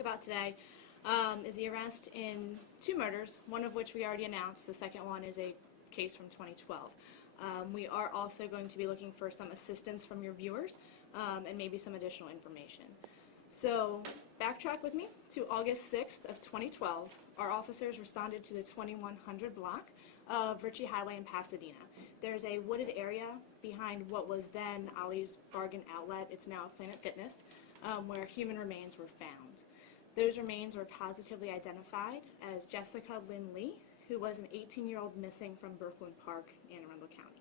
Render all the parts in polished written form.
About today is the arrest in 2 murders, one of which we already announced. The second one is a case from 2012. We are also going to be looking for some assistance from your viewers and maybe some additional information. So backtrack with me to August 6th of 2012. Our officers responded to the 2100 block of Ritchie Highway in Pasadena. There's a wooded area behind what was then Ollie's Bargain Outlet. It's now Planet Fitness, where human remains were found. Those remains were positively identified as Jessica Lynn Lee, who was an 18-year-old missing from Brooklyn Park, Anne Arundel County.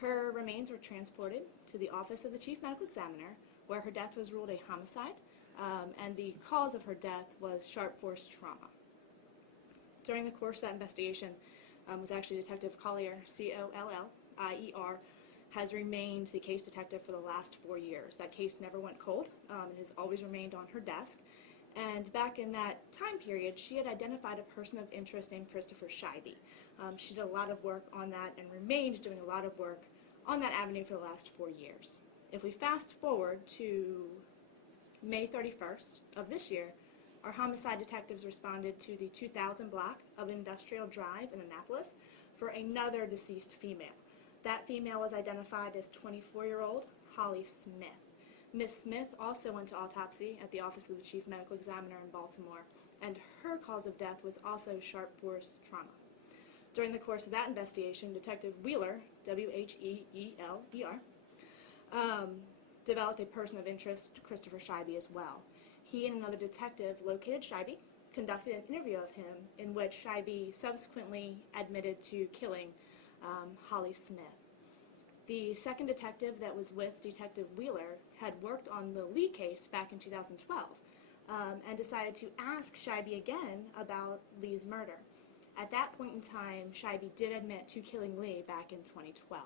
Her remains were transported to the office of the Chief Medical Examiner, where her death was ruled a homicide, and the cause of her death was sharp force trauma. During the course of that investigation was actually Detective Collier, C-O-L-L-I-E-R, has remained the case detective for the last 4 years. That case never went cold. It has always remained on her desk. And back in that time period, she had identified a person of interest named Christopher Scheibe. She did a lot of work on that and remained doing a lot of work on that avenue for the last 4 years. If we fast forward to May 31st of this year, our homicide detectives responded to the 2000 block of Industrial Drive in Annapolis for another deceased female. That female was identified as 24-year-old Holly Smith. Ms. Smith also went to autopsy at the office of the Chief Medical Examiner in Baltimore, and her cause of death was also sharp force trauma. During the course of that investigation, Detective Wheeler, W-H-E-E-L-E-R, developed a person of interest, Christopher Scheibe, as well. He and another detective located Scheibe, conducted an interview of him in which Scheibe subsequently admitted to killing Holly Smith. The second detective that was with Detective Wheeler had worked on the Lee case back in 2012 and decided to ask Scheibe again about Lee's murder. At that point in time, Scheibe did admit to killing Lee back in 2012.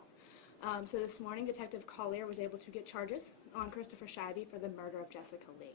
So this morning, Detective Collier was able to get charges on Christopher Scheibe for the murder of Jessica Lee.